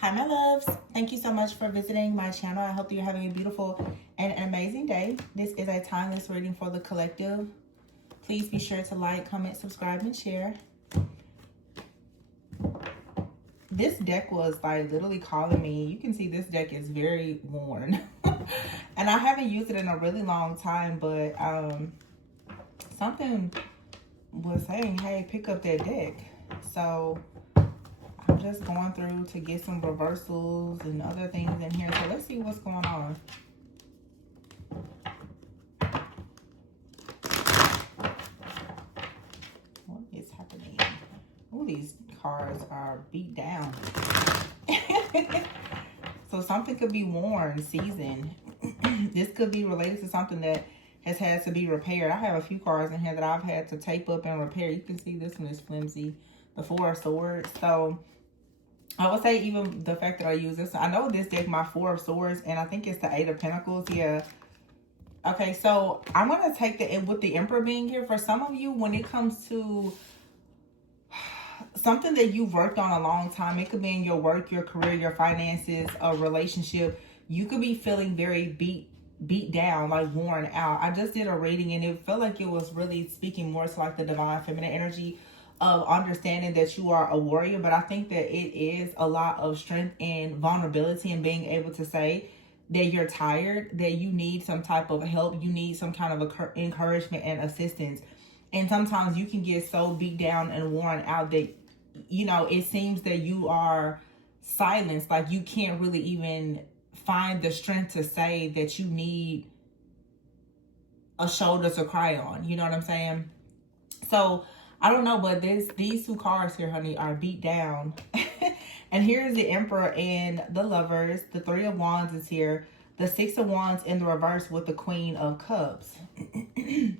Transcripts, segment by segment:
Hi, my loves. Thank you so much for visiting my channel. I hope you're having a beautiful and an amazing day. This is a timeless reading for the collective. Please be sure to like, comment, subscribe, and share. This deck was like literally calling me. You can see this deck is very worn. And I haven't used it in a really long time, but something was saying, hey, pick up that deck. So I'm just going through to get some reversals and other things in here. So let's see what's going on. What is happening? Oh, these cards are beat down. So something could be worn, seasoned. This could be related to something that has had to be repaired. I have a few cards in here that I've had to tape up and repair. You can see this one is flimsy. The Four of Swords. So I would say even the fact that I use this, I know this deck, my Four of Swords, and I think it's the Eight of Pentacles. Yeah. Okay, so I'm going to take the, with the Emperor being here, for some of you, when it comes to something that you've worked on a long time, it could be in your work, your career, your finances, a relationship, you could be feeling very beat down, like worn out. I just did a reading and it felt like it was really speaking more to like the divine feminine energy of understanding that you are a warrior, but I think that it is a lot of strength and vulnerability and being able to say that you're tired, that you need some type of help, you need some kind of encouragement and assistance. And sometimes you can get so beat down and worn out that, you know, it seems that you are silenced, like you can't really even find the strength to say that you need a shoulder to cry on. You know what I'm saying? So I don't know, but these two cards here, honey, are beat down. And here's the Emperor and the Lovers. The Three of Wands is here. The Six of Wands in the reverse with the Queen of Cups. The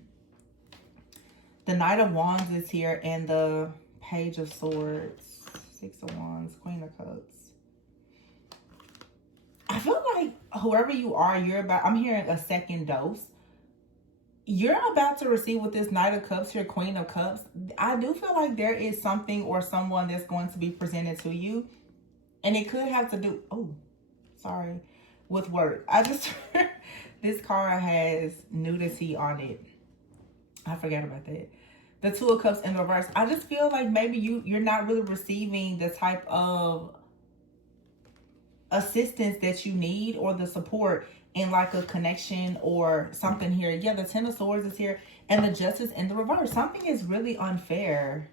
Knight of Wands is here and the Page of Swords. Six of Wands, Queen of Cups. I feel like whoever you are, you're about, I'm hearing a second dose. You're about to receive with this Knight of Cups here, Queen of Cups. I do feel like there is something or someone that's going to be presented to you. And it could have to do, with work. I just, this card has nudity on it. I forgot about that. The Two of Cups in reverse. I just feel like maybe you're not really receiving the type of assistance that you need or the support in like a connection or something here. Yeah, the Ten of Swords is here and the Justice in the reverse. Something is really unfair.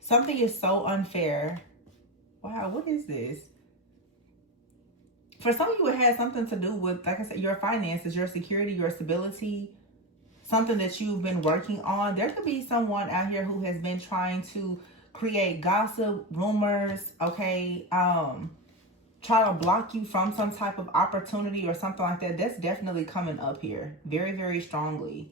Something is so unfair. Wow, what is this? For some of you, it has something to do with, like I said, your finances, your security, your stability, something that you've been working on. There could be someone out here who has been trying to create gossip, rumors, okay, try to block you from some type of opportunity or something like that. That's definitely coming up here very, very strongly.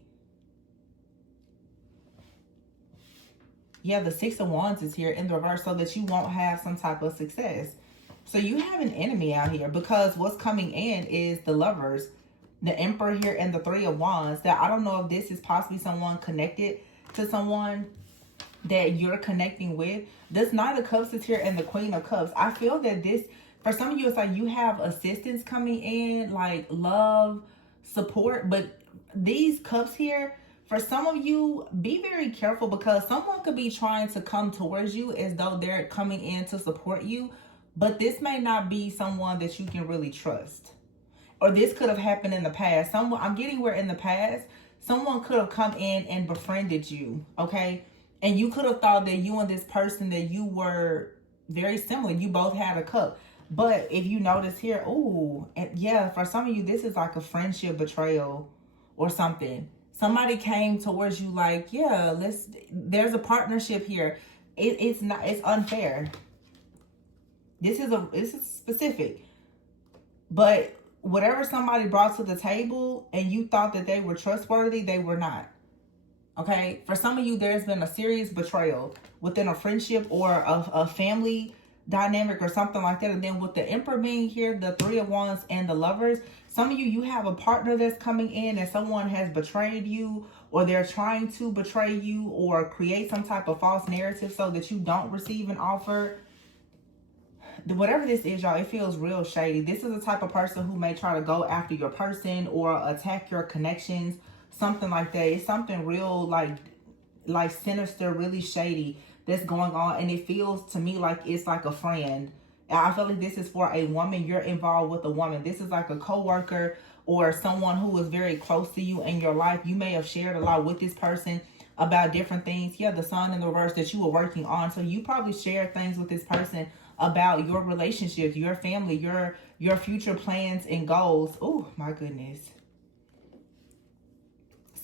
Yeah, the Six of Wands is here in the reverse so that you won't have some type of success. So you have an enemy out here because what's coming in is the Lovers, the Emperor here, and the Three of Wands. That I don't know if this is possibly someone connected to someone that you're connecting with. This Knight of Cups is here and the Queen of Cups. I feel that this, for some of you, it's like you have assistance coming in, like love, support. But these cups here, for some of you, be very careful because someone could be trying to come towards you as though they're coming in to support you. But this may not be someone that you can really trust. Or this could have happened in the past. I'm getting where in the past, someone could have come in and befriended you, okay? And you could have thought that you and this person, that you were very similar. You both had a cup. But if you notice here, ooh, and yeah, for some of you, this is like a friendship betrayal or something. Somebody came towards you like, yeah, there's a partnership here. It's unfair. This is specific. But whatever somebody brought to the table and you thought that they were trustworthy, they were not. Okay? For some of you, there's been a serious betrayal within a friendship or a family dynamic or something like that. And then with the Emperor being here, the Three of Wands and the Lovers, some of you have a partner that's coming in and someone has betrayed you, or they're trying to betray you or create some type of false narrative so that you don't receive an offer. whatever this is, y'all, it feels real shady. This is the type of person who may try to go after your person or attack your connections, something like that. It's something real, like sinister, really shady that's going on, and it feels to me like it's like a friend. And I feel like this is for a woman. You're involved with a woman. This is like a coworker or someone who is very close to you in your life. You may have shared a lot with this person about different things. Yeah, the sun in the reverse that you were working on. So you probably shared things with this person about your relationships, your family, your future plans and goals. Oh my goodness.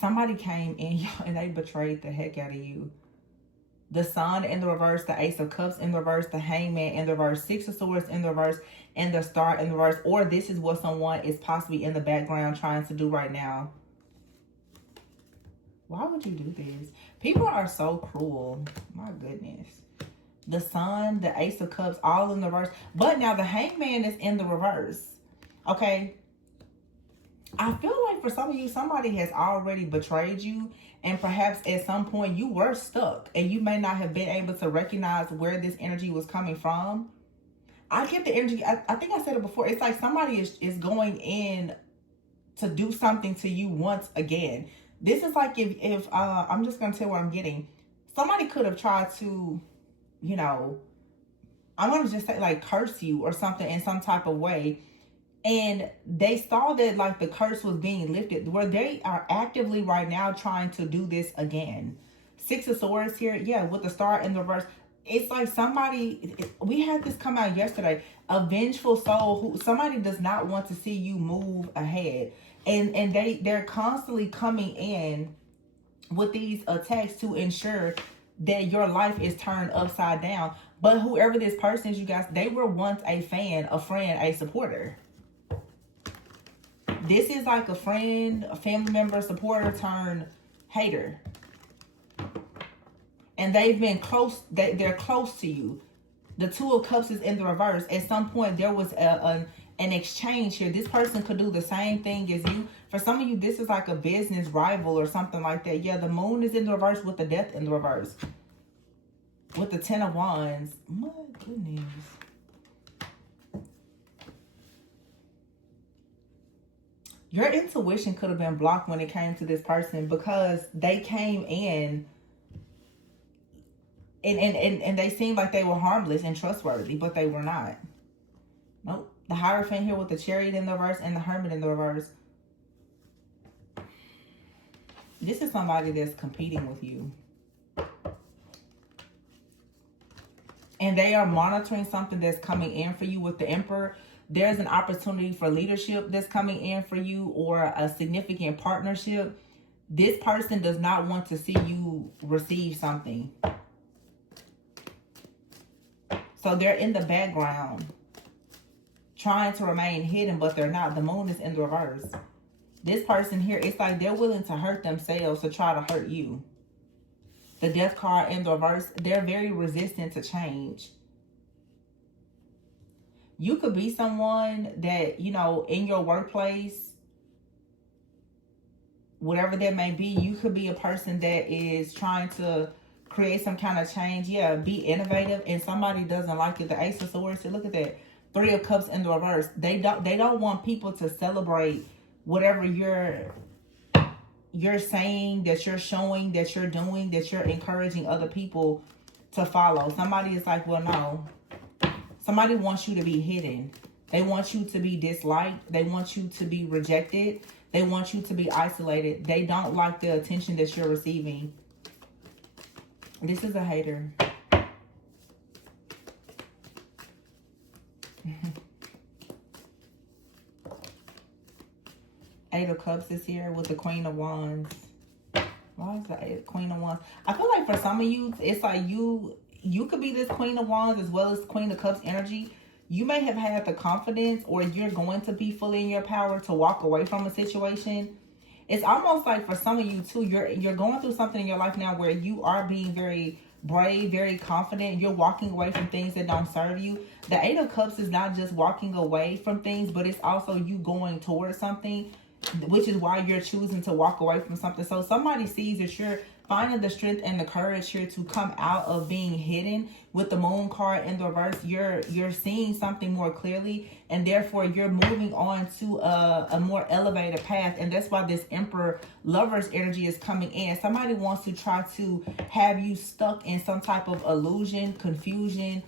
Somebody came in and they betrayed the heck out of you. The sun in the reverse, the ace of cups in the reverse, the hangman in the reverse, six of swords in the reverse, and the star in the reverse. Or this is what someone is possibly in the background trying to do right now. Why would you do this? People are so cruel. My goodness. The sun, the ace of cups, all in the reverse. But now the hangman is in the reverse. Okay. I feel like for some of you, somebody has already betrayed you. And perhaps at some point you were stuck. And you may not have been able to recognize where this energy was coming from. I get the energy. I think I said it before. It's like somebody is going in to do something to you once again. This is like if I'm just going to tell what I'm getting. Somebody could have tried to, you know, I want to just say like curse you or something in some type of way. And they saw that like the curse was being lifted, where they are actively right now trying to do this again. Six of Swords here. Yeah, with the star in the reverse. It's like somebody, we had this come out yesterday, a vengeful soul who somebody does not want to see you move ahead. And they're constantly coming in with these attacks to ensure that your life is turned upside down. But whoever this person is, you guys, they were once a fan, a friend, a supporter. This is like a friend, a family member, supporter turned hater. And they've been close, they're close to you. The Two of Cups is in the reverse. At some point, there was an exchange here. This person could do the same thing as you. For some of you, this is like a business rival or something like that. Yeah, the Moon is in the reverse with the Death in the reverse. With the Ten of Wands. My goodness. Your intuition could have been blocked when it came to this person because they came in and they seemed like they were harmless and trustworthy, but they were not. Nope. The Hierophant here with the Chariot in the reverse and the Hermit in the reverse. This is somebody that's competing with you. And they are monitoring something that's coming in for you with the Emperor. There's an opportunity for leadership that's coming in for you or a significant partnership. This person does not want to see you receive something. So they're in the background trying to remain hidden, but they're not. The Moon is in the reverse. This person here, it's like they're willing to hurt themselves to try to hurt you. The Death card in the reverse, they're very resistant to change. You could be someone that, you know, in your workplace, whatever that may be, you could be a person that is trying to create some kind of change. Yeah, be innovative, and somebody doesn't like it. The Ace of Swords, look at that. Three of Cups in the reverse. They don't want people to celebrate whatever you're saying, that you're showing, that you're doing, that you're encouraging other people to follow. Somebody is like, well, no. Somebody wants you to be hidden. They want you to be disliked. They want you to be rejected. They want you to be isolated. They don't like the attention that you're receiving. This is a hater. Eight of Cups is here with the Queen of Wands. Why is the Queen of Wands? I feel like for some of you, it's like you could be this Queen of Wands as well as Queen of Cups energy. You may have had the confidence, or you're going to be fully in your power to walk away from a situation. It's almost like for some of you too, you're going through something in your life now where you are being very brave, very confident. You're walking away from things that don't serve you. The Eight of Cups is not just walking away from things, but it's also you going towards something, which is why you're choosing to walk away from something. So somebody sees that you're finding the strength and the courage here to come out of being hidden. With the Moon card in the reverse, you're seeing something more clearly, and therefore you're moving on to a more elevated path. And that's why this Emperor Lovers energy is coming in. Somebody wants to try to have you stuck in some type of illusion, confusion,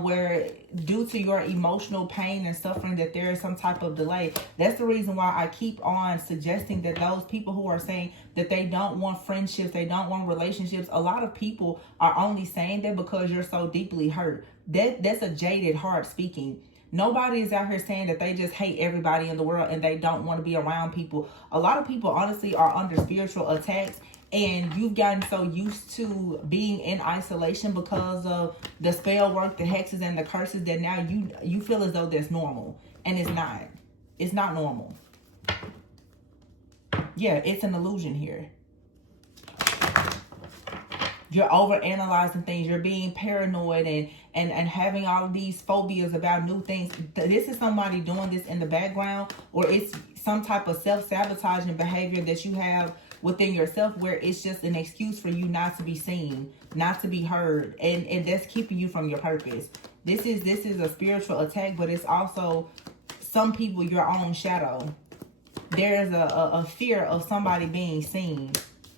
where due to your emotional pain and suffering that there is some type of delay. That's the reason why I keep on suggesting that those people who are saying that they don't want friendships, they don't want relationships, a lot of people are only saying that because you're so deeply hurt. That's a jaded heart speaking. Nobody is out here saying that they just hate everybody in the world and they don't want to be around people. A lot of people honestly are under spiritual attacks, and you've gotten so used to being in isolation because of the spell work, the hexes, and the curses that now you feel as though that's normal. And it's not. It's not normal. Yeah, it's an illusion here. You're overanalyzing things. You're being paranoid and having all of these phobias about new things. This is somebody doing this in the background, or it's some type of self-sabotaging behavior that you have within yourself, where it's just an excuse for you not to be seen, not to be heard, and that's keeping you from your purpose. This is a spiritual attack, but it's also some people your own shadow. There's a fear of somebody being seen.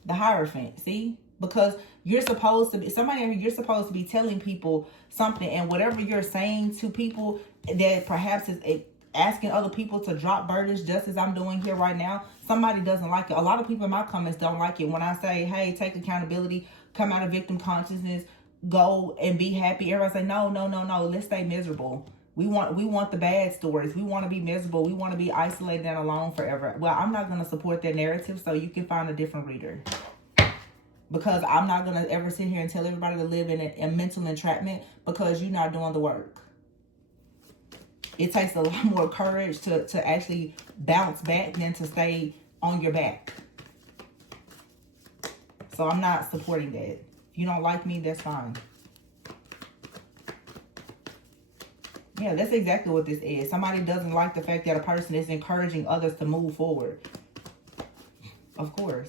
The Hierophant, see? Because you're supposed to be you're supposed to be telling people something, and whatever you're saying to people that perhaps is asking other people to drop burdens, just as I'm doing here right now, somebody doesn't like it. A lot of people in my comments don't like it when I say, hey, take accountability, come out of victim consciousness, go and be happy. Everybody say, no, let's stay miserable. We want the bad stories. We want to be miserable. We want to be isolated and alone forever. Well, I'm not going to support that narrative, so you can find a different reader. Because I'm not going to ever sit here and tell everybody to live in a mental entrapment because you're not doing the work. It takes a lot more courage to actually bounce back than to stay on your back. So I'm not supporting that. If you don't like me, that's fine. Yeah, that's exactly what this is. Somebody doesn't like the fact that a person is encouraging others to move forward. Of course.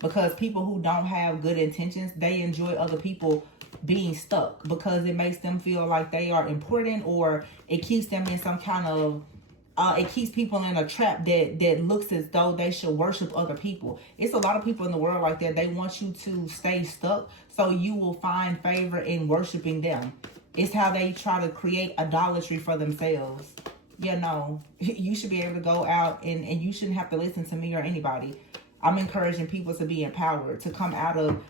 Because people who don't have good intentions, they enjoy other people being stuck because it makes them feel like they are important, or it keeps them in some kind of it keeps people in a trap that looks as though they should worship other people. It's a lot of people in the world like that. They want you to stay stuck so you will find favor in worshiping them. It's how they try to create idolatry for themselves. Yeah, no, you should be able to go out and you shouldn't have to listen to me or anybody. I'm encouraging people to be empowered, to come out of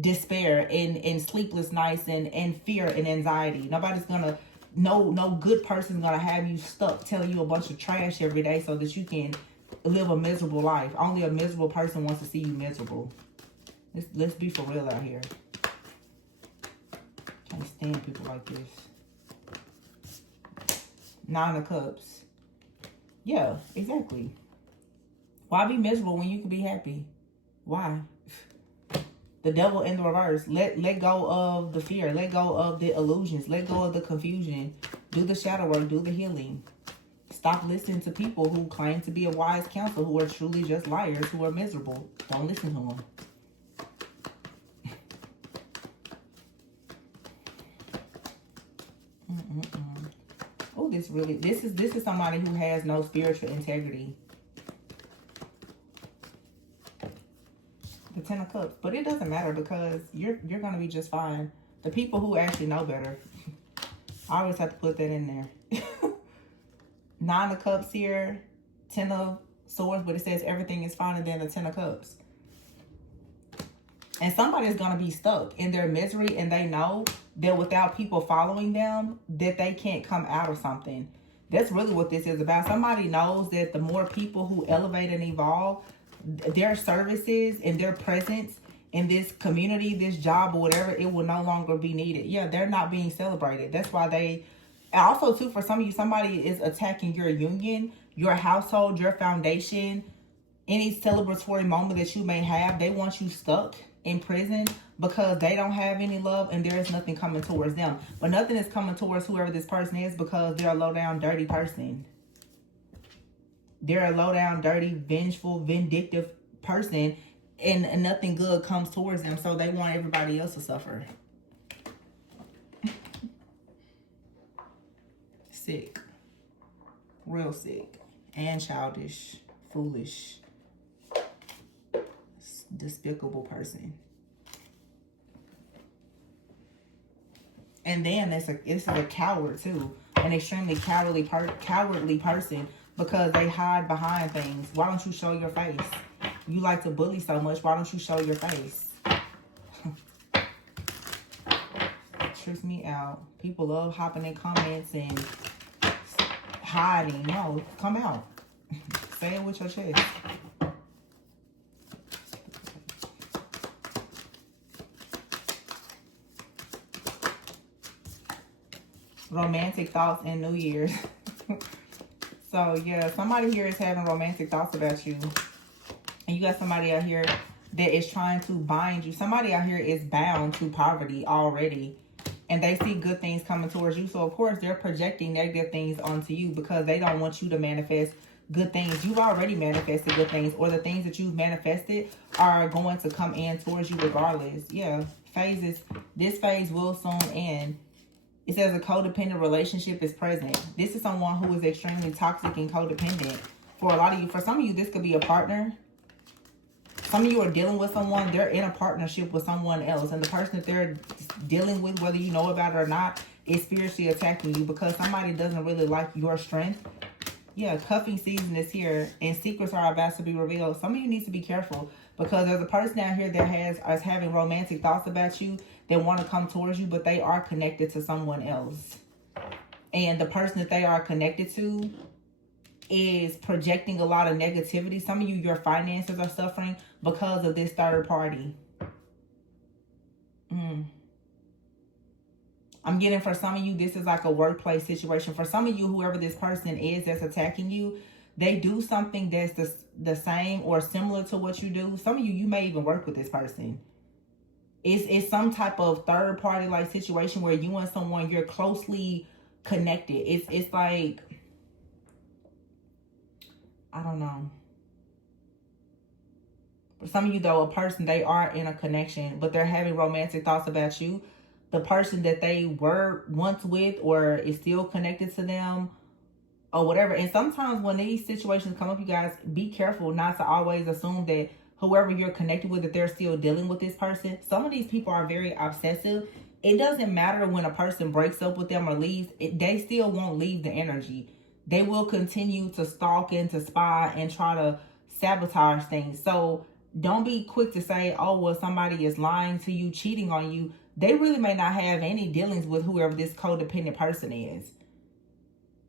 despair and sleepless nights and fear and anxiety. Nobody's gonna, no good person's gonna have you stuck telling you a bunch of trash every day so that you can live a miserable life. Only a miserable person wants to see you miserable. Let's be for real out here. Can't stand people like this. Nine of Cups. Yeah, exactly. Why be miserable when you can be happy? Why? The Devil in the reverse. Let go of the fear. Let go of the illusions. Let go of the confusion. Do the shadow work. Do the healing. Stop listening to people who claim to be a wise counsel, who are truly just liars, who are miserable. Don't listen to them. Oh, this is somebody who has no spiritual integrity. The Ten of Cups. But it doesn't matter because you're going to be just fine. The people who actually know better. I always have to put that in there. Nine of Cups here. Ten of Swords. But it says everything is fine, and then the Ten of Cups. And somebody's going to be stuck in their misery, and they know that without people following them, that they can't come out of something. That's really what this is about. Somebody knows that the more people who elevate and evolve, their services and their presence in this community, this job or whatever, it will no longer be needed. Yeah, they're not being celebrated. That's why they, also too, for some of you, somebody is attacking your union, your household, your foundation, any celebratory moment that you may have. They want you stuck in prison because they don't have any love and there is nothing coming towards them. But nothing is coming towards whoever this person is because they're a low down, dirty person. They're a low down, dirty, vengeful, vindictive person. and nothing good comes towards them, so they want everybody else to suffer. Sick. Real sick. And childish. Foolish. Despicable person. And then this is a coward too. An extremely cowardly person, because they hide behind things. Why don't you show your face? You like to bully so much. Why don't you show your face? Trips me out. People love hopping in comments and hiding. No, come out. Say it with your chest. Romantic thoughts in New Year's. So yeah, somebody here is having romantic thoughts about you. And you got somebody out here that is trying to bind you. Somebody out here is bound to poverty already. And they see good things coming towards you. So of course they're projecting negative things onto you because they don't want you to manifest good things. You've already manifested good things, or the things that you've manifested are going to come in towards you regardless. Yeah, phases. This phase will soon end. It says a codependent relationship is present. This is someone who is extremely toxic and codependent. For a lot of you, for some of you, this could be a partner. Some of you are dealing with someone, they're in a partnership with someone else. And the person that they're dealing with, whether you know about it or not, is spiritually attacking you because somebody doesn't really like your strength. Yeah, cuffing season is here and secrets are about to be revealed. Some of you need to be careful because there's a person out here that is having romantic thoughts about you. They want to come towards you, but they are connected to someone else. And the person that they are connected to is projecting a lot of negativity. Some of you, your finances are suffering because of this third party. I'm getting for some of you, this is like a workplace situation. For some of you, whoever this person is that's attacking you, they do something that's the same or similar to what you do. Some of you, you may even work with this person. It's some type of third party like situation where you and someone, you're closely connected. It's like, I don't know. For some of you though, a person, they are in a connection, but they're having romantic thoughts about you. The person that they were once with or is still connected to them or whatever. And sometimes when these situations come up, you guys, be careful not to always assume that whoever you're connected with, that they're still dealing with this person. Some of these people are very obsessive. It doesn't matter when a person breaks up with them or leaves. They still won't leave the energy. They will continue to stalk and to spy and try to sabotage things. So don't be quick to say, oh, well, somebody is lying to you, cheating on you. They really may not have any dealings with whoever this codependent person is.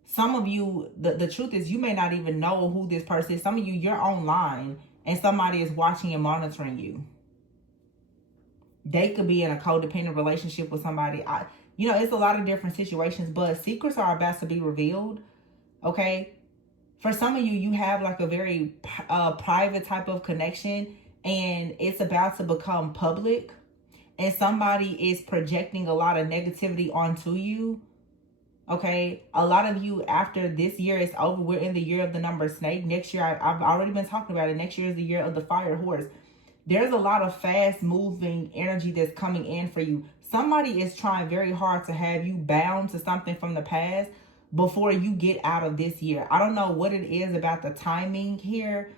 Some of you, the truth is, you may not even know who this person is. Some of you, you're online and somebody is watching and monitoring you. They could be in a codependent relationship with somebody. It's a lot of different situations, but secrets are about to be revealed. Okay. For some of you, you have like a very private type of connection and it's about to become public. And somebody is projecting a lot of negativity onto you. Okay. A lot of you, after this year is over, we're in the year of the number snake. Next year, I've already been talking about it. Next year is the year of the fire horse. There's a lot of fast moving energy that's coming in for you. Somebody is trying very hard to have you bound to something from the past before you get out of this year. I don't know what it is about the timing here.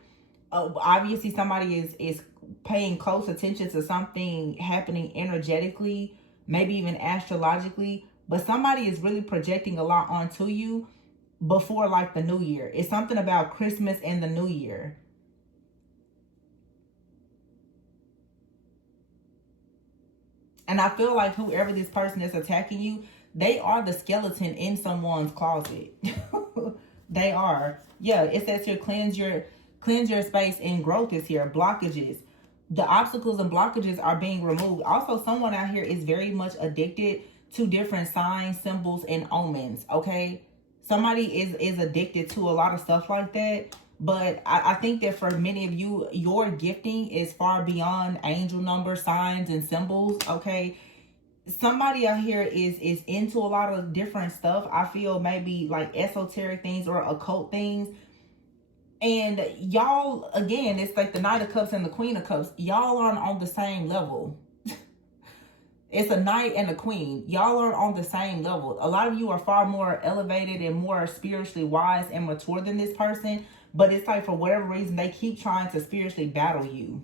Obviously, somebody is paying close attention to something happening energetically, maybe even astrologically, but somebody is really projecting a lot onto you before like the new year. It's something about Christmas and the new year. And I feel like whoever this person is attacking you, they are the skeleton in someone's closet. They are. Yeah, it says here, cleanse your space, and growth is here. Blockages. The obstacles and blockages are being removed. Also, someone out here is very much addicted to different signs, symbols, and omens. Okay. Somebody is addicted to a lot of stuff like that. But I think that for many of you, your gifting is far beyond angel number, signs, and symbols. Okay. Somebody out here is into a lot of different stuff. I feel maybe like esoteric things or occult things. And y'all, again, it's like the Knight of Cups and the Queen of Cups. Y'all aren't on the same level. It's a knight and a queen. Y'all are on the same level. A lot of you are far more elevated and more spiritually wise and mature than this person. But it's like for whatever reason, they keep trying to spiritually battle you.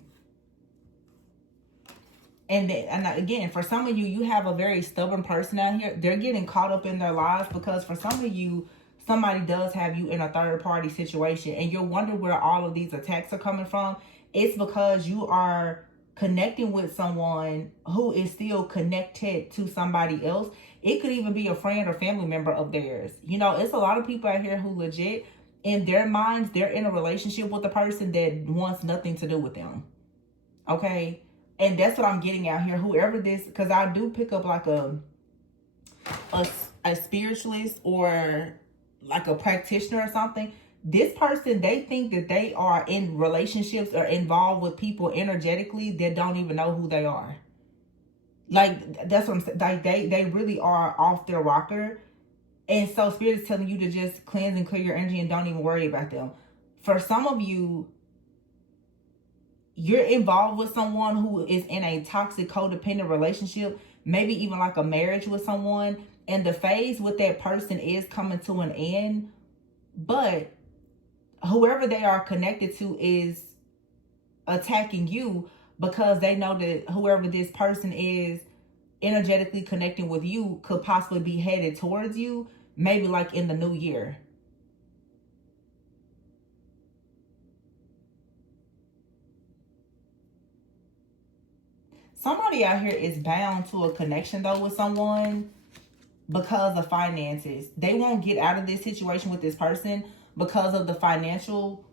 And again, for some of you, you have a very stubborn person out here. They're getting caught up in their lives because for some of you, somebody does have you in a third party situation. And you're wondering where all of these attacks are coming from. It's because you are connecting with someone who is still connected to somebody else. It could even be a friend or family member of theirs. You know, it's a lot of people out here who legit, in their minds, they're in a relationship with a person that wants nothing to do with them. Okay? And that's what I'm getting out here. Whoever this, because I do pick up like a spiritualist or like a practitioner or something. This person, they think that they are in relationships or involved with people energetically that don't even know who they are. Like, that's what I'm saying. Like, they really are off their rocker. And so Spirit is telling you to just cleanse and clear your energy and don't even worry about them. For some of you, you're involved with someone who is in a toxic, codependent relationship, maybe even like a marriage with someone. And the phase with that person is coming to an end. But whoever they are connected to is attacking you because they know that whoever this person is energetically connecting with you could possibly be headed towards you, maybe like in the new year. Somebody out here is bound to a connection though with someone because of finances. They won't get out of this situation with this person because of the financial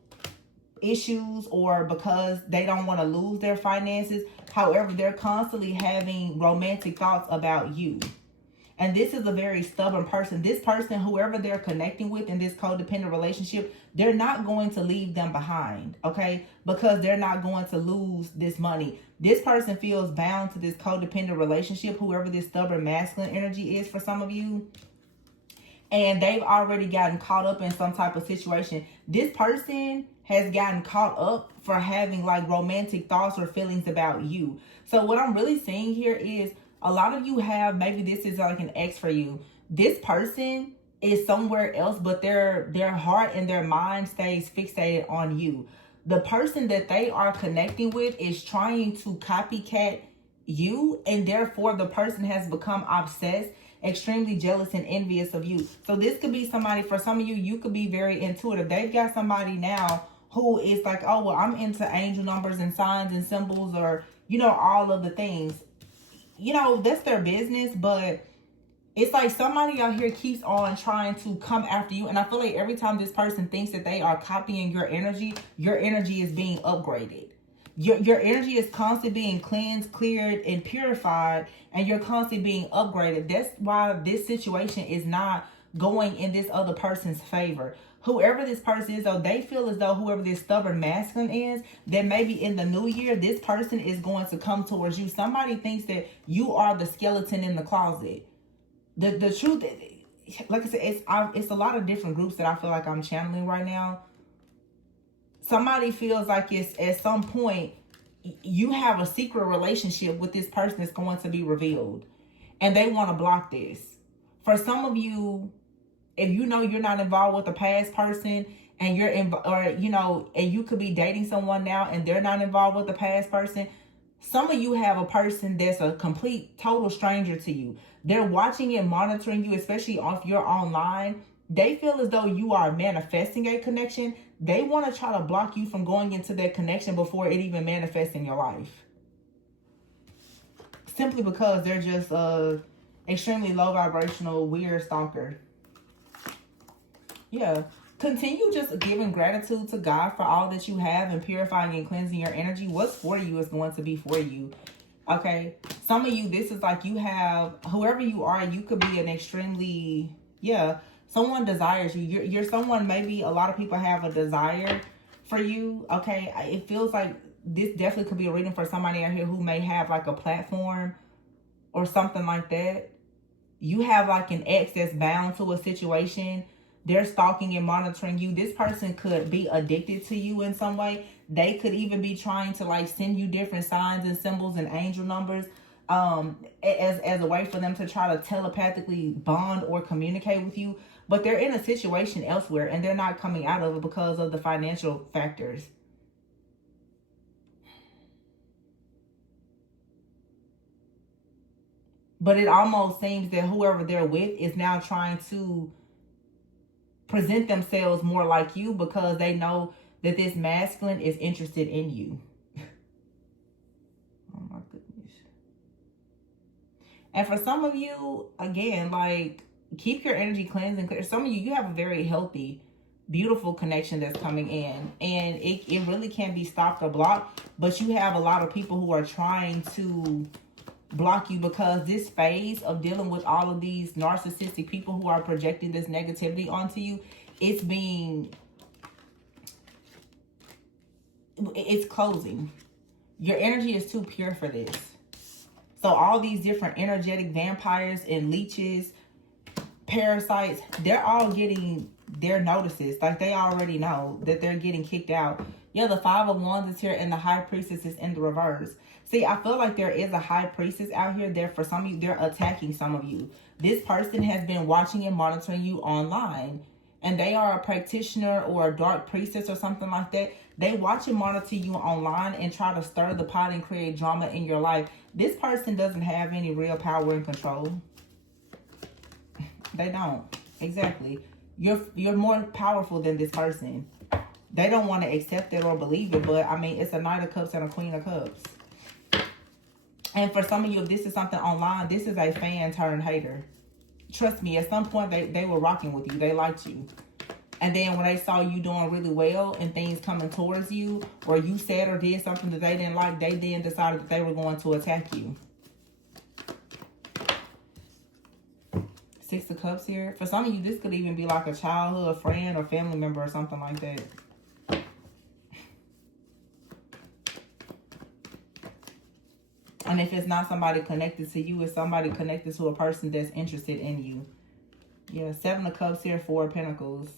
issues or because they don't want to lose their finances. However, they're constantly having romantic thoughts about you. And this is a very stubborn person. This person, whoever they're connecting with in this codependent relationship, they're not going to leave them behind, okay? Because they're not going to lose this money. This person feels bound to this codependent relationship, whoever this stubborn masculine energy is for some of you. And they've already gotten caught up in some type of situation. This person has gotten caught up for having like romantic thoughts or feelings about you. So what I'm really seeing here is a lot of you have, maybe this is like an ex for you. This person is somewhere else, but their heart and their mind stays fixated on you. The person that they are connecting with is trying to copycat you, and therefore the person has become obsessed, extremely jealous and envious of you. So this could be somebody, for some of you, you could be very intuitive. They've got somebody now who is like, oh, well, I'm into angel numbers and signs and symbols, or, you know, all of the things. You know, that's their business, but it's like somebody out here keeps on trying to come after you. And I feel like every time this person thinks that they are copying your energy is being upgraded. Your energy is constantly being cleansed, cleared, and purified, and you're constantly being upgraded. That's why this situation is not going in this other person's favor. Whoever this person is, though, they feel as though whoever this stubborn masculine is, that maybe in the new year, this person is going to come towards you. Somebody thinks that you are the skeleton in the closet. The truth, like I said, it's a lot of different groups that I feel like I'm channeling right now. Somebody feels like it's at some point you have a secret relationship with this person that's going to be revealed, and they want to block this. For some of you, if you know you're not involved with a past person, and you're in, or you know, and you could be dating someone now and they're not involved with the past person, some of you have a person that's a complete total stranger to you. They're watching and monitoring you, especially if you're online. They feel as though you are manifesting a connection. They want to try to block you from going into that connection before it even manifests in your life. Simply because they're just extremely low vibrational, weird stalker. Yeah. Continue just giving gratitude to God for all that you have and purifying and cleansing your energy. What's for you is going to be for you. Okay. Some of you, this is like you have, whoever you are, you could be an extremely, someone desires you. You're someone, maybe a lot of people have a desire for you. Okay. It feels like this definitely could be a reading for somebody out here who may have like a platform or something like that. You have like an ex that's bound to a situation They're stalking and monitoring you. This person could be addicted to you in some way. They could even be trying to like send you different signs and symbols and angel numbers as a way for them to try to telepathically bond or communicate with you. But they're in a situation elsewhere and they're not coming out of it because of the financial factors. But it almost seems that whoever they're with is now trying to present themselves more like you because they know that this masculine is interested in you. Oh my goodness. And for some of you, again, like, keep your energy cleansed and clear. Some of you have a very healthy, beautiful connection that's coming in. And it really can't be stopped or blocked. But you have a lot of people who are trying to block you because this phase of dealing with all of these narcissistic people who are projecting this negativity onto you, it's closing. Your energy is too pure for this. So all these different energetic vampires and leeches, parasites, they're all getting their notices. Like, they already know that they're getting kicked out. Yeah, the Five of Wands is here and the High Priestess is in the reverse. See, I feel like there is a High Priestess out here. There, for some of you, they're attacking some of you. This person has been watching and monitoring you online. And they are a practitioner or a dark priestess or something like that. They watch and monitor you online and try to stir the pot and create drama in your life. This person doesn't have any real power and control. They don't. Exactly. You're more powerful than this person. They don't want to accept it or believe it, but I mean, it's a Knight of Cups and a Queen of Cups. And for some of you, if this is something online, this is a fan turned hater. Trust me, at some point, they were rocking with you. They liked you. And then when they saw you doing really well and things coming towards you, or you said or did something that they didn't like, they then decided that they were going to attack you. Six of Cups here. For some of you, this could even be like a childhood friend or family member or something like that. And if it's not somebody connected to you, it's somebody connected to a person that's interested in you. Yeah, Seven of Cups here, Four of Pentacles.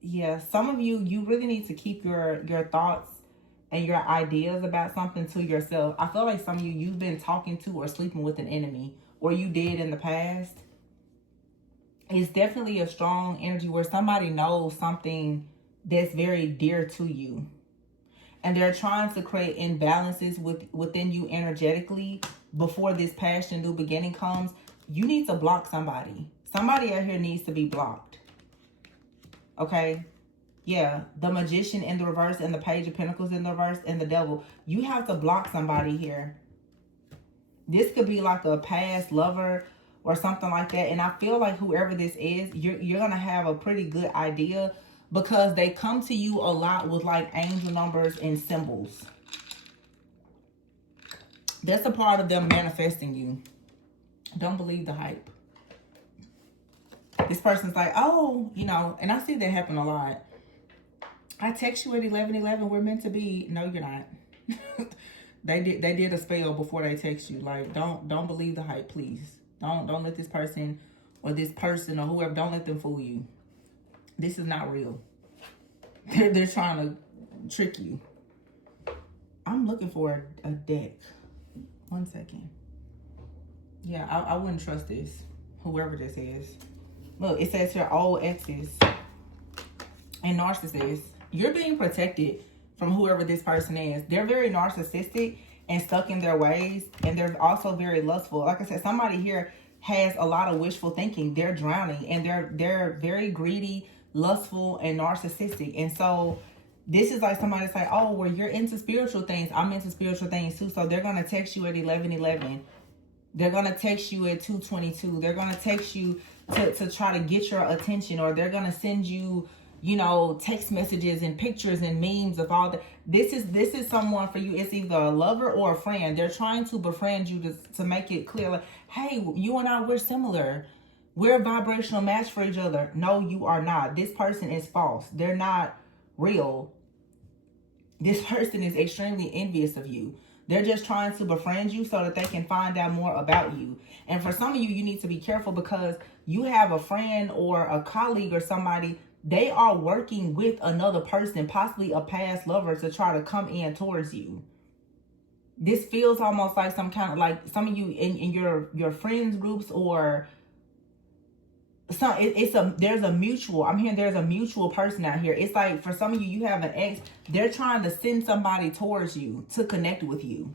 Yeah, some of you, you really need to keep your thoughts and your ideas about something to yourself. I feel like some of you, you've been talking to or sleeping with an enemy, or you did in the past. It's definitely a strong energy where somebody knows something that's very dear to you. And they're trying to create imbalances within you energetically before this passion new beginning comes. You need to block somebody. Somebody out here needs to be blocked. Okay? Yeah, the Magician in the reverse and the Page of Pentacles in the reverse and the Devil. You have to block somebody here. This could be like a past lover or something like that. And I feel like whoever this is, you're going to have a pretty good idea because they come to you a lot with like angel numbers and symbols. That's a part of them manifesting you. Don't believe the hype. This person's like, oh, you know, and I see that happen a lot. I text you at 11:11. We're meant to be. No, you're not. They did a spell before they text you. Like, don't believe the hype, please. Don't let this person or whoever, don't let them fool you. This is not real. They're trying to trick you. I'm looking for a deck. 1 second. Yeah, I wouldn't trust this. Whoever this is. Look, it says here old exes and narcissists. You're being protected from whoever this person is. They're very narcissistic and stuck in their ways, and they're also very lustful. Like I said, somebody here has a lot of wishful thinking. They're drowning, and they're very greedy, lustful, and narcissistic. And so this is like somebody say, oh, well, you're into spiritual things. I'm into spiritual things too. So they're going to text you at 11:11. They're going to text you at 2:22. They're going to text you to try to get your attention, or they're going to send you, you know, text messages and pictures and memes of all that. This is someone for you. It's either a lover or a friend. They're trying to befriend you to make it clear, like, hey, you and I, we're similar. We're a vibrational match for each other. No, you are not. This person is false. They're not real. This person is extremely envious of you. They're just trying to befriend you so that they can find out more about you. And for some of you, you need to be careful because you have a friend or a colleague or somebody, they are working with another person, possibly a past lover, to try to come in towards you. This feels almost like some kind of, like some of you in your friends groups, or there's a mutual, I'm hearing there's a mutual person out here. It's like for some of you, you have an ex, they're trying to send somebody towards you to connect with you.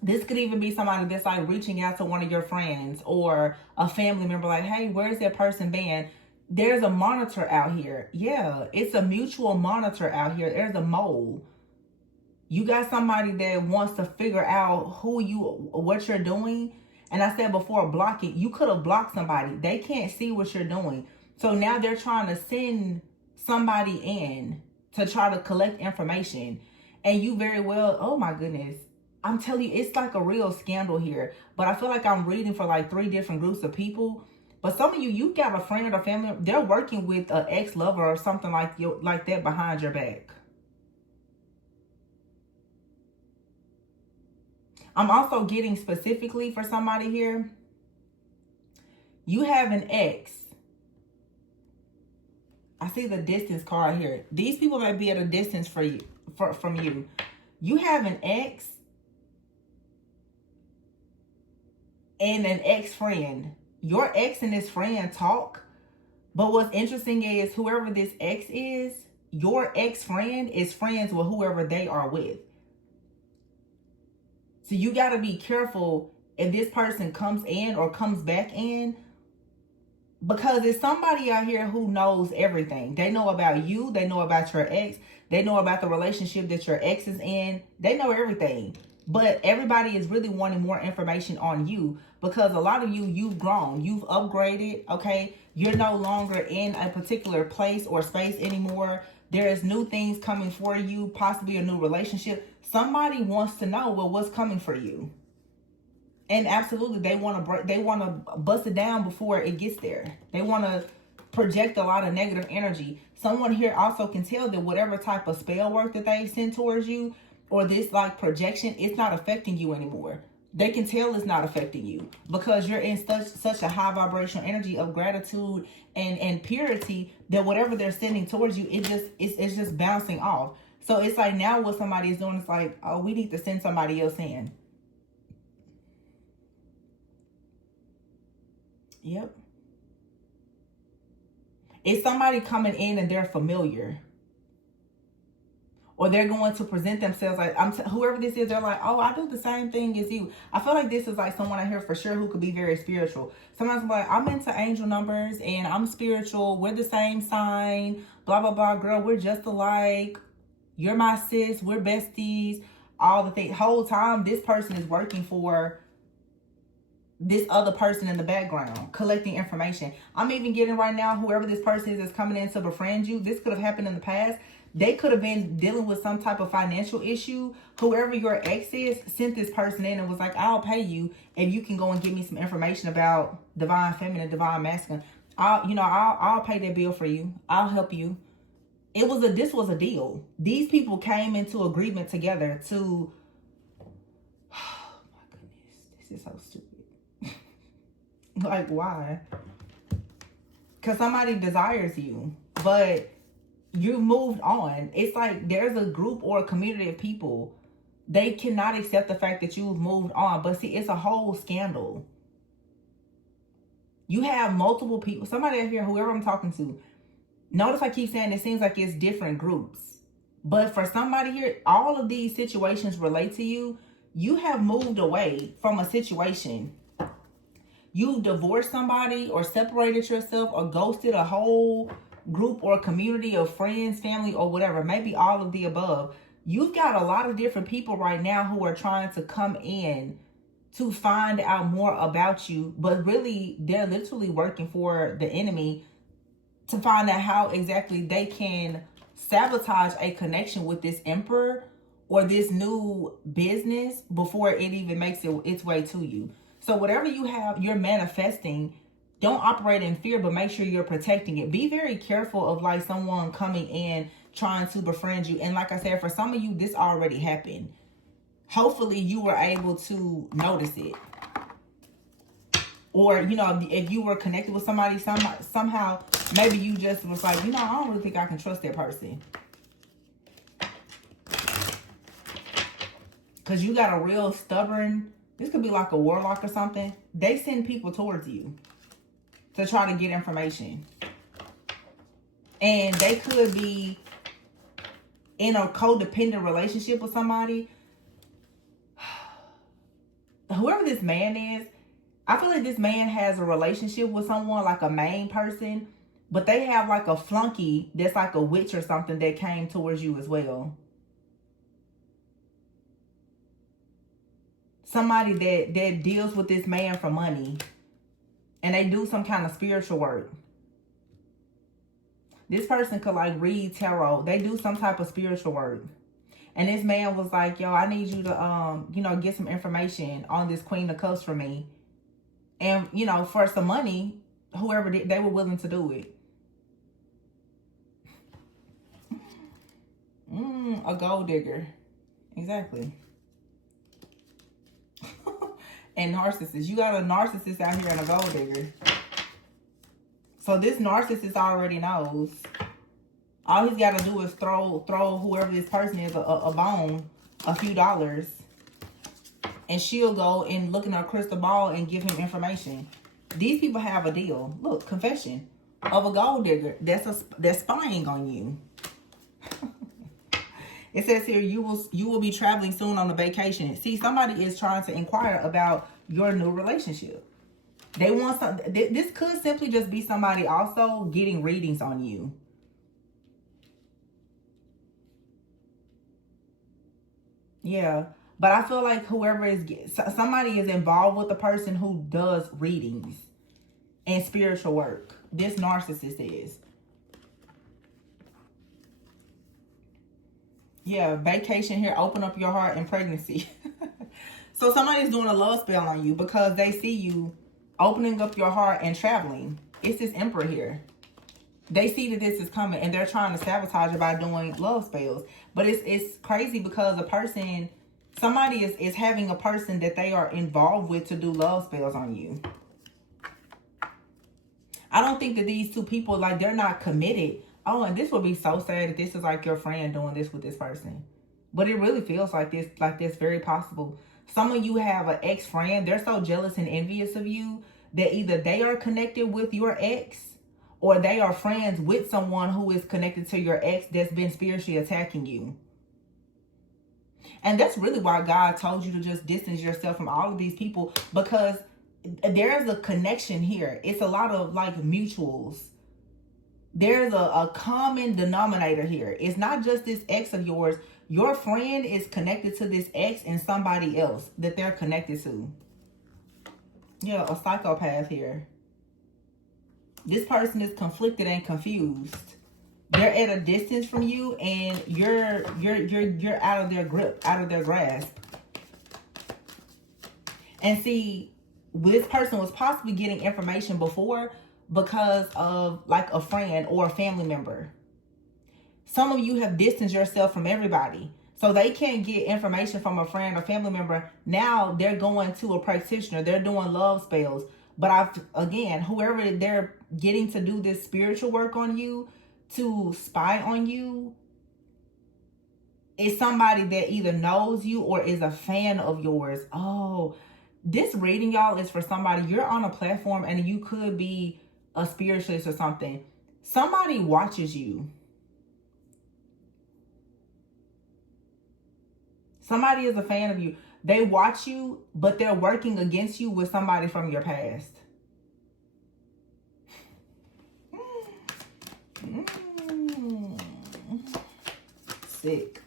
This could even be somebody that's like reaching out to one of your friends or a family member, like, hey, where's that person been? There's a monitor out here. Yeah, it's a mutual monitor out here. There's a mole. You got somebody that wants to figure out what you're doing. And I said before, block it. You could have blocked somebody. They can't see what you're doing. So now they're trying to send somebody in to try to collect information. And you very well, oh my goodness. I'm telling you, it's like a real scandal here. But I feel like I'm reading for like 3 different groups of people. But some of you got a friend or family, they're working with an ex-lover or something like that behind your back. I'm also getting specifically for somebody here. You have an ex. I see the distance card here. These people might be at a distance from you. You have an ex and an ex-friend. Your ex and this friend talk. But what's interesting is whoever this ex is, your ex-friend is friends with whoever they are with. So you got to be careful if this person comes in or comes back in, because there's somebody out here who knows everything. They know about you. They know about your ex. They know about the relationship that your ex is in. They know everything. But everybody is really wanting more information on you because a lot of you, you've grown. You've upgraded, okay? You're no longer in a particular place or space anymore. There is new things coming for you, possibly a new relationship. Somebody wants to know, well, what's coming for you. And absolutely, they want to bust it down before it gets there. They want to project a lot of negative energy. Someone here also can tell that whatever type of spell work that they send towards you, or this like projection, it's not affecting you anymore. They can tell it's not affecting you because you're in such a high vibrational energy of gratitude and purity that whatever they're sending towards you, it's just bouncing off. So it's like now what somebody is doing is like, oh, we need to send somebody else in. Yep. It's somebody coming in and they're familiar. Or they're going to present themselves like, whoever this is, they're like, oh, I do the same thing as you. I feel like this is like someone out here for sure who could be very spiritual. Sometimes like, I'm into angel numbers and I'm spiritual. We're the same sign, blah, blah, blah. Girl, we're just alike. You're my sis. We're besties. All the things. Whole time, this person is working for this other person in the background, collecting information. I'm even getting right now, whoever this person is that's coming in to befriend you, this could have happened in the past. They could have been dealing with some type of financial issue. Whoever your ex is sent this person in and was like, I'll pay you if you can go and give me some information about divine feminine, divine masculine. I'll pay that bill for you. I'll help you. This was a deal. These people came into agreement together to, oh my goodness, this is so stupid. Like, why? Because somebody desires you, but you moved on. It's like there's a group or a community of people. They cannot accept the fact that you've moved on. But see, it's a whole scandal. You have multiple people. Somebody out here, whoever I'm talking to, notice I keep saying it seems like it's different groups. But for somebody here, all of these situations relate to you. You have moved away from a situation. You divorced somebody or separated yourself or ghosted a whole group or community of friends, family, or whatever, maybe all of the above. You've got a lot of different people right now who are trying to come in to find out more about you, but really they're literally working for the enemy to find out how exactly they can sabotage a connection with this emperor or this new business before it even makes its way to you. So whatever you have, you're manifesting. Don't operate in fear, but make sure you're protecting it. Be very careful of like someone coming in trying to befriend you. And like I said, for some of you, this already happened. Hopefully you were able to notice it. Or, you know, if you were connected with somebody, somehow, maybe you just was like, you know, I don't really think I can trust that person. Because you got a real stubborn, this could be like a warlock or something. They send people towards you to try to get information. And they could be in a codependent relationship with somebody. Whoever this man is, I feel like this man has a relationship with someone, like a main person, but they have like a flunky that's like a witch or something that came towards you as well. Somebody that deals with this man for money, and they do some kind of spiritual work. This person could like read tarot. They do some type of spiritual work. And this man was like, yo, I need you to, you know, get some information on this Queen of Cups for me. And, you know, for some money, whoever did, they were willing to do it. A gold digger. Exactly. And narcissist. You got a narcissist out here and a gold digger. So this narcissist already knows. All he's got to do is throw whoever this person is a bone, a few dollars. And she'll go and look in her crystal ball and give him information. These people have a deal. Look, confession of a gold digger that's spying on you. It says here, you will be traveling soon on a vacation. See, somebody is trying to inquire about your new relationship. They want some. This could simply just be somebody also getting readings on you. Yeah. But I feel like somebody is involved with a person who does readings and spiritual work. This narcissist is. Yeah, vacation here. Open up your heart in pregnancy. So somebody's doing a love spell on you because they see you opening up your heart and traveling. It's this Emperor here. They see that this is coming and they're trying to sabotage it by doing love spells. But it's crazy because somebody is having a person that they are involved with to do love spells on you. I don't think that these two people, like, they're not committed. Oh, and this would be so sad if this is like your friend doing this with this person. But it really feels like this very possible. Some of you have an ex-friend. They're so jealous and envious of you that either they are connected with your ex or they are friends with someone who is connected to your ex that's been spiritually attacking you. And that's really why God told you to just distance yourself from all of these people, because there's a connection here. It's a lot of like mutuals. There's a common denominator here. It's not just this ex of yours. Your friend is connected to this ex and somebody else that they're connected to. Yeah, a psychopath here. This person is conflicted and confused. They're at a distance from you and you're out of their grip, out of their grasp. And see, this person was possibly getting information before because of like a friend or a family member. Some of you have distanced yourself from everybody. So they can't get information from a friend or family member. Now they're going to a practitioner. They're doing love spells. But again, whoever they're getting to do this spiritual work on you, to spy on you, is somebody that either knows you or is a fan of yours. Oh, this reading, y'all, is for somebody. You're on a platform and you could be a spiritualist or something. Somebody watches you. Somebody is a fan of you. They watch you, but they're working against you with somebody from your past. Sick.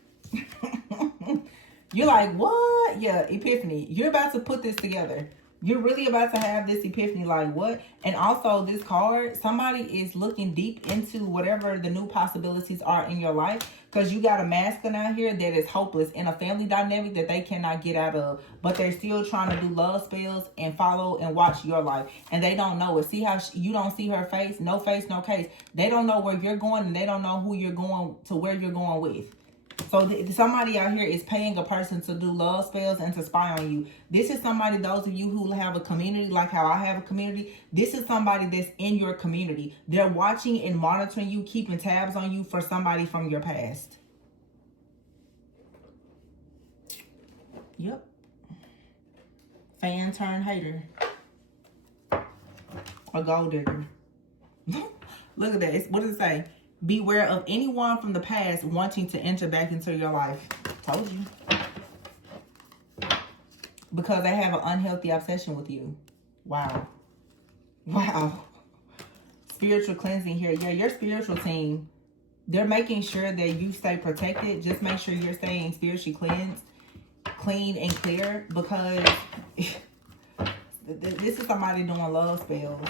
You're like, what? Yeah, Epiphany. You're about to put this together. You're really about to have this epiphany, like what? And also this card, somebody is looking deep into whatever the new possibilities are in your life, because you got a masculine out here that is hopeless in a family dynamic that they cannot get out of, but they're still trying to do love spells and follow and watch your life, and they don't know it. See how you don't see her face, no case. They don't know where you're going, and they don't know who you're going to, where you're going with. So somebody out here is paying a person to do love spells and to spy on you. This is somebody, those of you who have a community, like how I have a community, this is somebody that's in your community. They're watching and monitoring you, keeping tabs on you for somebody from your past. Yep. Fan turned hater. A gold digger. Look at that. What does it say? Beware of anyone from the past wanting to enter back into your life. Told you. Because they have an unhealthy obsession with you. Wow. Wow. Spiritual cleansing here. Yeah, your spiritual team, they're making sure that you stay protected. Just make sure you're staying spiritually cleansed, clean and clear, because this is somebody doing love spells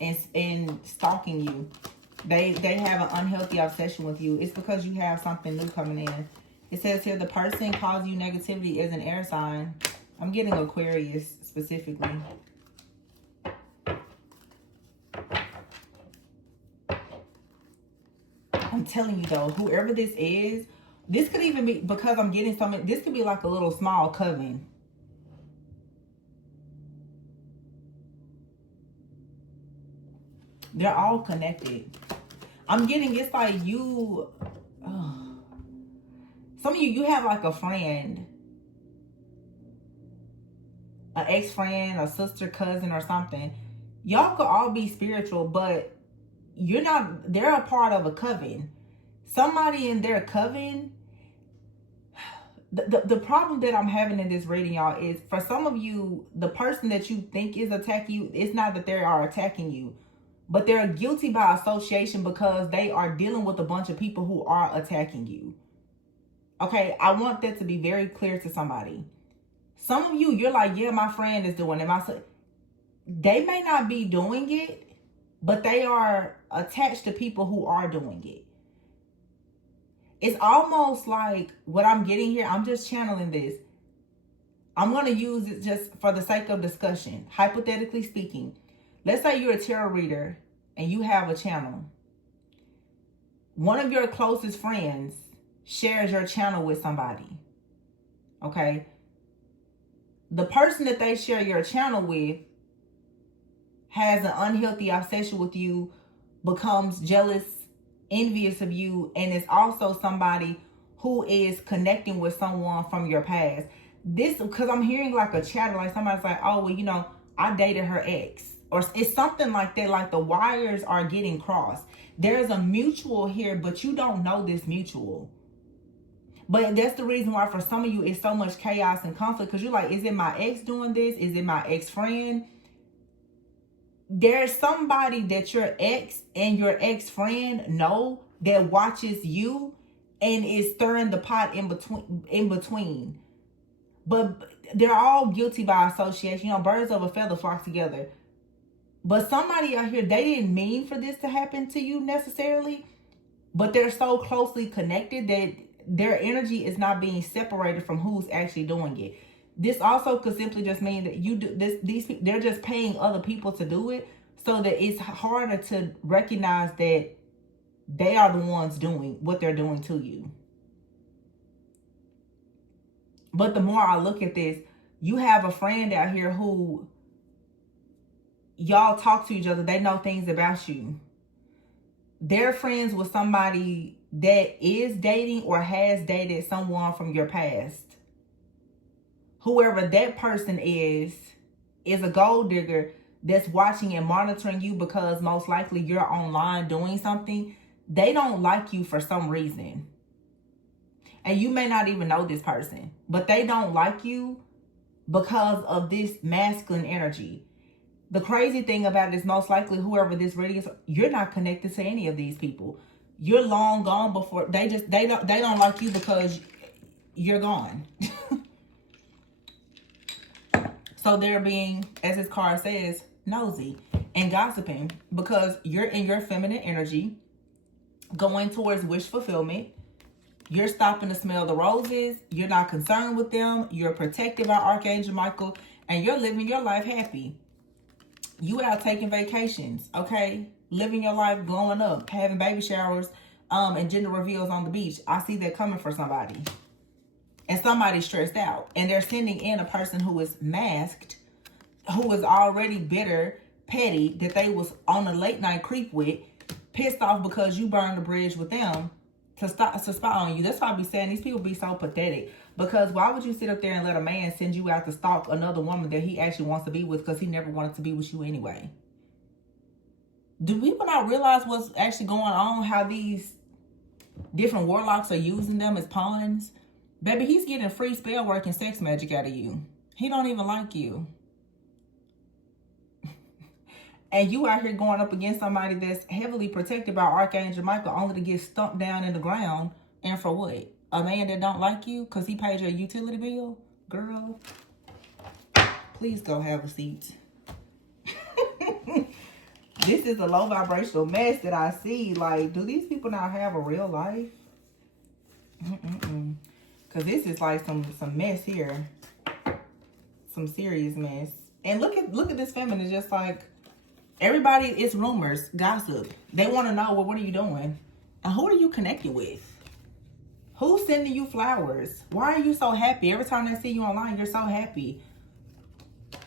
and stalking you. They have an unhealthy obsession with you. It's because you have something new coming in. It says here the person causing you negativity is an air sign. I'm getting Aquarius specifically. I'm telling you though, whoever this is, this could even be, because I'm getting something, this could be like a little small coven. They're all connected. I'm getting, it's like you, some of you have like a friend, an ex-friend, a sister, cousin, or something. Y'all could all be spiritual, but you're not, they're a part of a coven. Somebody in their coven, the problem that I'm having in this reading, y'all, is for some of you, the person that you think is attacking you, it's not that they are attacking you, but they're guilty by association because they are dealing with a bunch of people who are attacking you. Okay, I want that to be very clear to somebody. Some of you, you're like, yeah, my friend is doing it. They may not be doing it, but they are attached to people who are doing it. It's almost like what I'm getting here, I'm just channeling this. I'm going to use it just for the sake of discussion. Hypothetically speaking, let's say you're a tarot reader and you have a channel. One of your closest friends shares your channel with somebody. Okay? The person that they share your channel with has an unhealthy obsession with you, becomes jealous, envious of you, and is also somebody who is connecting with someone from your past. This, because I'm hearing like a chatter, like somebody's like, oh, well, you know, I dated her ex. Or it's something like that, like the wires are getting crossed. There's a mutual here, but you don't know this mutual. But that's the reason why for some of you, it's so much chaos and conflict. Because you're like, is it my ex doing this? Is it my ex-friend? There's somebody that your ex and your ex-friend know that watches you and is stirring the pot in between. But they're all guilty by association. You know, birds of a feather flock together. But somebody out here, they didn't mean for this to happen to you necessarily, but they're so closely connected that their energy is not being separated from who's actually doing it. This also could simply just mean that you do this. They're just paying other people to do it, so that it's harder to recognize that they are the ones doing what they're doing to you. But the more I look at this, you have a friend out here who y'all talk to each other. They know things about you. They're friends with somebody that is dating or has dated someone from your past. Whoever that person is a gold digger that's watching and monitoring you because most likely you're online doing something. They don't like you for some reason. And you may not even know this person, but they don't like you because of this masculine energy. The crazy thing about it is most likely whoever this reading is, you're not connected to any of these people. You're long gone before they don't like you because you're gone. So they're being, as his card says, nosy and gossiping because you're in your feminine energy, going towards wish fulfillment. You're stopping to smell the roses. You're not concerned with them. You're protected by Archangel Michael, and you're living your life happy. You out taking vacations, okay? Living your life, glowing up, having baby showers, and gender reveals on the beach. I see that coming for somebody. And somebody's stressed out. And they're sending in a person who is masked, who is already bitter, petty, that they was on a late night creep with, pissed off because you burned the bridge with them to spy on you. That's why I be saying these people be so pathetic. Because why would you sit up there and let a man send you out to stalk another woman that he actually wants to be with because he never wanted to be with you anyway? Do people not realize what's actually going on? How these different warlocks are using them as pawns? Baby, he's getting free spell work and sex magic out of you. He don't even like you. And you out here going up against somebody that's heavily protected by Archangel Michael only to get stumped down in the ground. And for what? A man that don't like you because he paid your utility bill? Girl, please go have a seat. This is a low vibrational mess that I see. Like, do these people not have a real life? Because this is like some mess here. Some serious mess. And look at this feminine, just like, everybody, it's rumors, gossip. They want to know, well, what are you doing? And who are you connected with? Who's sending you flowers? Why are you so happy? Every time they see you online, you're so happy.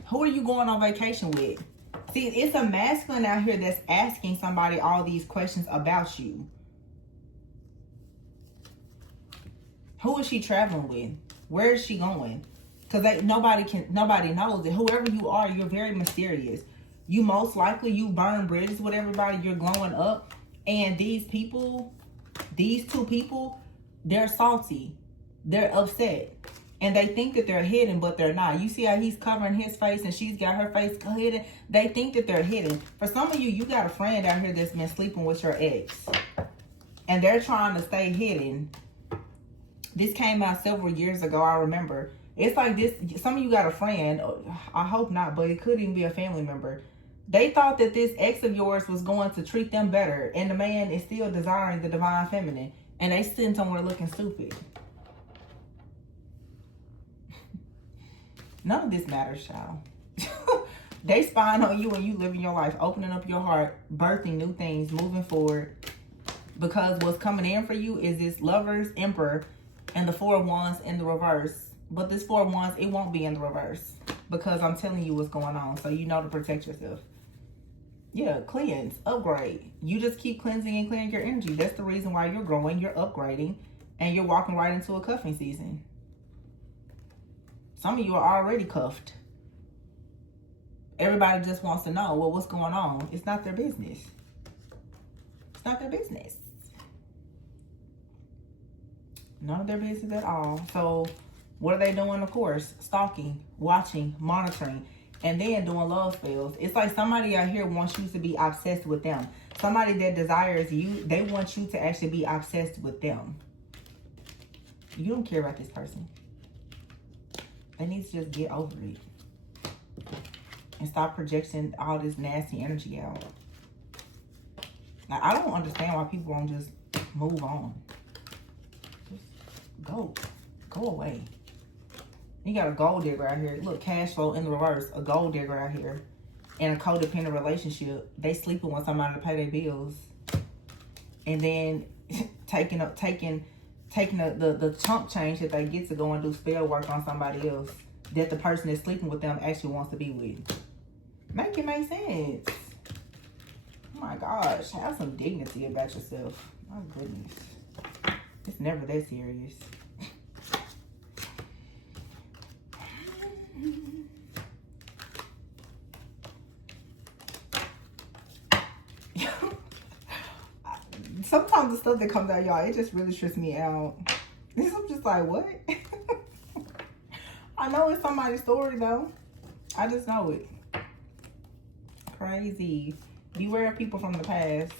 Who are you going on vacation with? See, it's a masculine out here that's asking somebody all these questions about you. Who is she traveling with? Where is she going? Because nobody knows it. Whoever you are, you're very mysterious. You most likely, you burn bridges with everybody. You're glowing up. And these people, these two people, they're salty. They're upset. And they think that they're hidden, but they're not. You see how he's covering his face and she's got her face hidden? They think that they're hidden. For some of you, you got a friend out here that's been sleeping with your ex. And they're trying to stay hidden. This came out several years ago, I remember. It's like this, some of you got a friend, I hope not, but it could even be a family member. They thought that this ex of yours was going to treat them better, and the man is still desiring the divine feminine, and they sitting somewhere looking stupid. None of this matters, child. They spying on you and you living your life, opening up your heart, birthing new things, moving forward. Because what's coming in for you is this Lovers, Emperor, and the Four of Wands in the reverse. But this Four of Wands, it won't be in the reverse. Because I'm telling you what's going on. So you know to protect yourself. Yeah, cleanse, upgrade. You just keep cleansing and clearing your energy. That's the reason why you're growing, you're upgrading, and you're walking right into a cuffing season. Some of you are already cuffed. Everybody just wants to know, well, what's going on? It's not their business. It's not their business. None of their business at all. So what are they doing? Of course, stalking, watching, monitoring, and then doing love spells. It's like somebody out here wants you to be obsessed with them. Somebody that desires you, they want you to actually be obsessed with them. You don't care about this person. They need to just get over it. And stop projecting all this nasty energy out. Now, I don't understand why people don't just move on. Just go. Go away. You got a gold digger out here. Look, cash flow in the reverse. A gold digger out here. In a codependent relationship. They sleeping with somebody to pay their bills. And then taking the chump change that they get to go and do spell work on somebody else that the person that's sleeping with them actually wants to be with. Make it make sense. Oh my gosh, have some dignity about yourself. My goodness. It's never that serious. Sometimes the stuff that comes out, y'all, it just really trips me out. I'm just like, what? I know it's somebody's story, though. I just know it. Crazy. Beware of people from the past.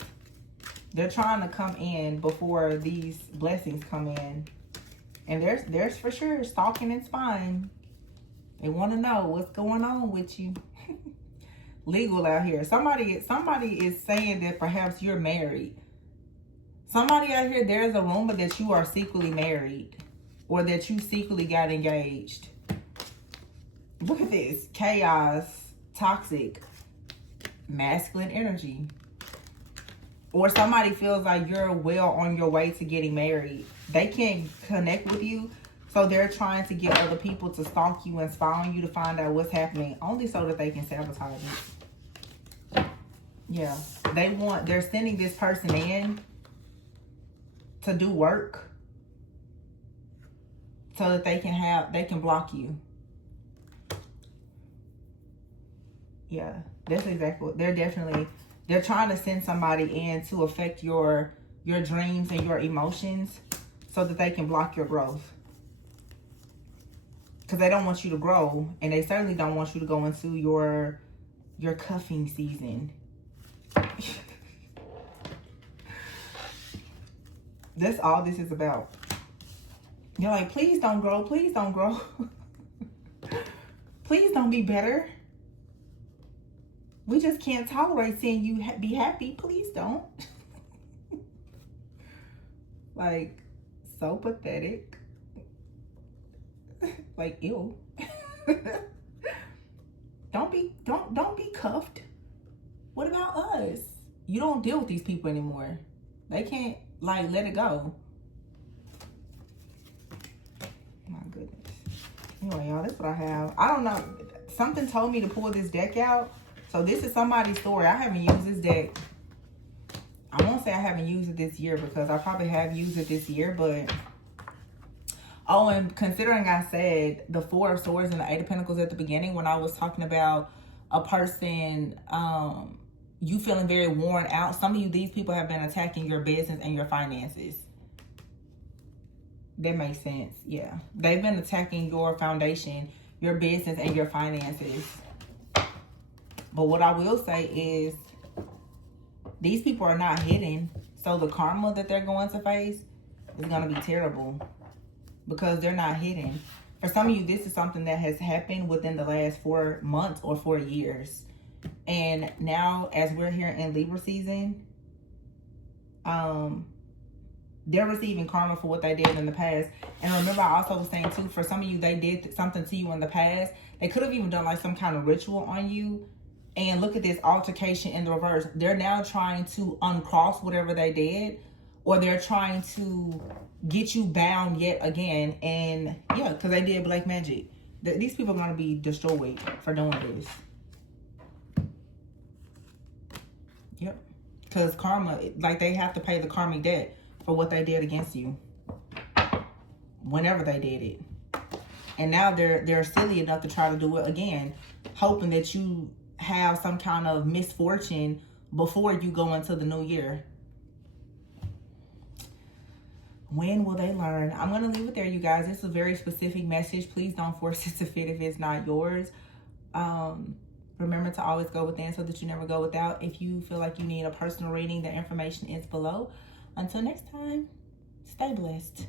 They're trying to come in before these blessings come in. And there's for sure stalking and spying. They want to know what's going on with you. Legal out here. Somebody is saying that perhaps you're married. Somebody out here, there's a rumor that you are secretly married, or that you secretly got engaged. Look at this. Chaos, toxic, masculine energy. Or somebody feels like you're well on your way to getting married. They can't connect with you, so they're trying to get other people to stalk you and spy on you to find out what's happening, only so that they can sabotage it. Yeah, they're sending this person in to do work so that they can block you. Yeah, that's exactly what they're trying to send somebody in to affect your dreams and your emotions so that they can block your growth. Because they don't want you to grow, and they certainly don't want you to go into your cuffing season. That's all this is about. You're like, please don't grow. Please don't grow. Please don't be better. We just can't tolerate seeing you be happy. Please don't. Like, so pathetic. Like, ew. Don't be cuffed. What about us? You don't deal with these people anymore. They can't, like, let it go. My goodness. Anyway, y'all, that's what I have. I don't know. Something told me to pull this deck out. So this is somebody's story. I haven't used this deck. I won't say I haven't used it this year, because I probably have used it this year, but... Oh, and considering I said the Four of Swords and the Eight of Pentacles at the beginning when I was talking about a person, you feeling very worn out. Some of you, these people have been attacking your business and your finances. That makes sense. Yeah. They've been attacking your foundation, your business, and your finances. But what I will say is these people are not hidden. So the karma that they're going to face is going to be terrible because they're not hidden. For some of you, this is something that has happened within the last 4 months or 4 years. And now, as we're here in Libra season, they're receiving karma for what they did in the past. And remember, I also was saying too, for some of you, they did something to you in the past. They could have even done like some kind of ritual on you. And look at this altercation in the reverse. They're now trying to uncross whatever they did, or they're trying to get you bound yet again. And yeah, because they did black magic. These people are going to be destroyed for doing this. Yep. Because karma, like they have to pay the karmic debt for what they did against you. Whenever they did it. And now they're silly enough to try to do it again. Hoping that you have some kind of misfortune before you go into the new year. When will they learn? I'm going to leave it there, you guys. It's a very specific message. Please don't force it to fit if it's not yours. Remember to always go within so that you never go without. If you feel like you need a personal reading, the information is below. Until next time, stay blessed.